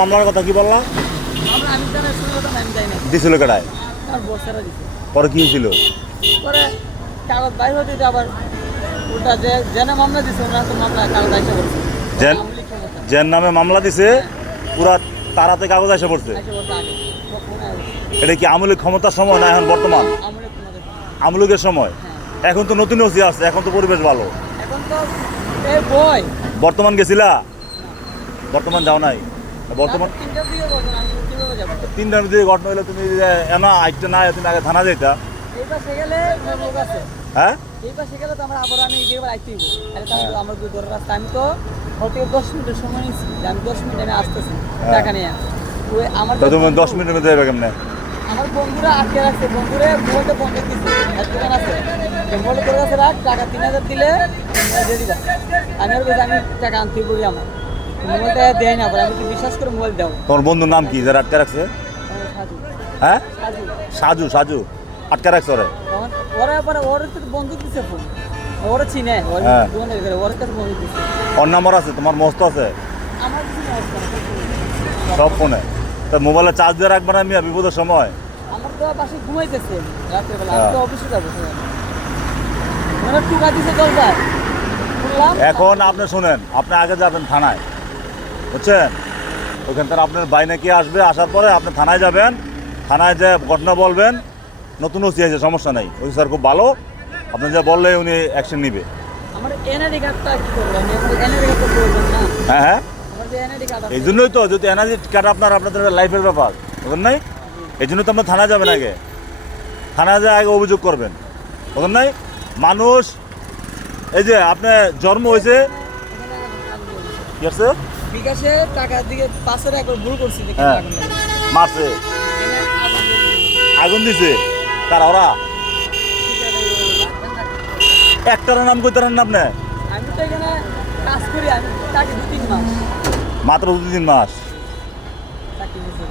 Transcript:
মামলার কথা কি বললা? দিছিল কেটায়? পরে কি হয়েছিল? পরে কাগজ বাইর হতে আবার ওটা যে জেনে মামলা দিছে ওনারা তো মামলা কাগজ আইসা পড়ছে। যার নামে মামলা দিছে পুরা তারাতে কাগজ এসে পড়ছে। এটা কি আমলিক ক্ষমতার সময় না এখন বর্তমান আমলিকের সময়? এখন তো নতুন ওসি আছে, এখন তো পরিবেশ ভালো। এখন তো এই বই বর্তমান গেছিলা? বর্তমান যাও নাই? বর্তমান 3টার দিকে ঘটনা হইলে তুমি এনা আইতে না, তুমি আগে থানা যাইতা। এই পাশে গেলে লোক আছে। হ্যাঁ এই পাশে গেলে তো আমরা আবার আমি এবার আইতেই আরে তাহলে আমার দুই দর রাস্তা আমি তো হতে 10 মিনিটের সময় নিছি। আমি 10 মিনিট আমি আসতেছি টাকা নিয়ে। ওই আমার তো তুমি 10 মিনিটের মধ্যে যাবে কেমনে? আমার বন্ধুরা আটকে রাখছে, বন্ধুরে বলতে বন্ধে দিচ্ছে এক দোকান আছে বলে তোর কাছে রাখ, টাকা 3000 দিলে দিয়ে দিবা। আমি আর বলছি আমি টাকা আনতে বলি আমার মোবাইলটা দেয় না, আমি কি বিশ্বাস করে মোবাইল দাও। তোর বন্ধুর নাম কি যারা আটকে রাখছে? হ্যাঁ সাজু। সাজু আটকে রাখছে ওরে? ওরা পরে ওর তো বন্ধু দিছে ফোন, ওরা চিনে ওর কাছে বন্ধু দিছে। ওর নাম্বার আছে তোমার? মস্ত আছে আমার কিছু সব ফোনে। তা মোবাইলে চার্জ দিয়ে রাখবে না মিয়া বিপদের সময়? আমার তো বাসে ঘুমাইতেছে রাত্রেবেলা, আমি তো অফিসে যাবো। মানে টুকা দিছে 10 বললাম। এখন আপনি শোনেন, আপনি আগে যাবেন থানায়, বুঝছেন? ওইখান থেকে আপনার বাইনে কে আসবে, আসার পরে আপনি থানায় যাবেন। থানায় যে ঘটনা বলবেন, নতুন ওসি আছে সমস্যা নেই, ওই স্যার খুব ভালো, আপনি যা বললে উনি অ্যাকশন নিবে। আমার এনআইডি কার্ডটা কি করব? আমি এনআইডি কার্ড তো প্রয়োজন না। হ্যাঁ আমার যে এনআইডি কার্ড আছে এই জন্যই তো, যদি এনআরজি কার্ড আপনাদের লাইফের ব্যাপার বুঝলেন নাই, এই জন্য তো আপনার থানায় যাবেন আগে। থানায় যায় আগে অভিযোগ করবেন, বুঝলেন নাই? মানুষ এই যে আপনার জন্ম হয়েছে কি আছে বিকাশে টাকা দিকে পাশের একবার ভুল করছি দেখি হ্যাঁ। আগুন লাগে। মারছে, আগুন দিছে কার? ওরা একটার নাম কইতারেন না আপনি? আমি তো এখানে কাজ করি, আমি চাকরি 2-3 মাস মাত্র 2-3 মাস। চাকরি নিয়েছি।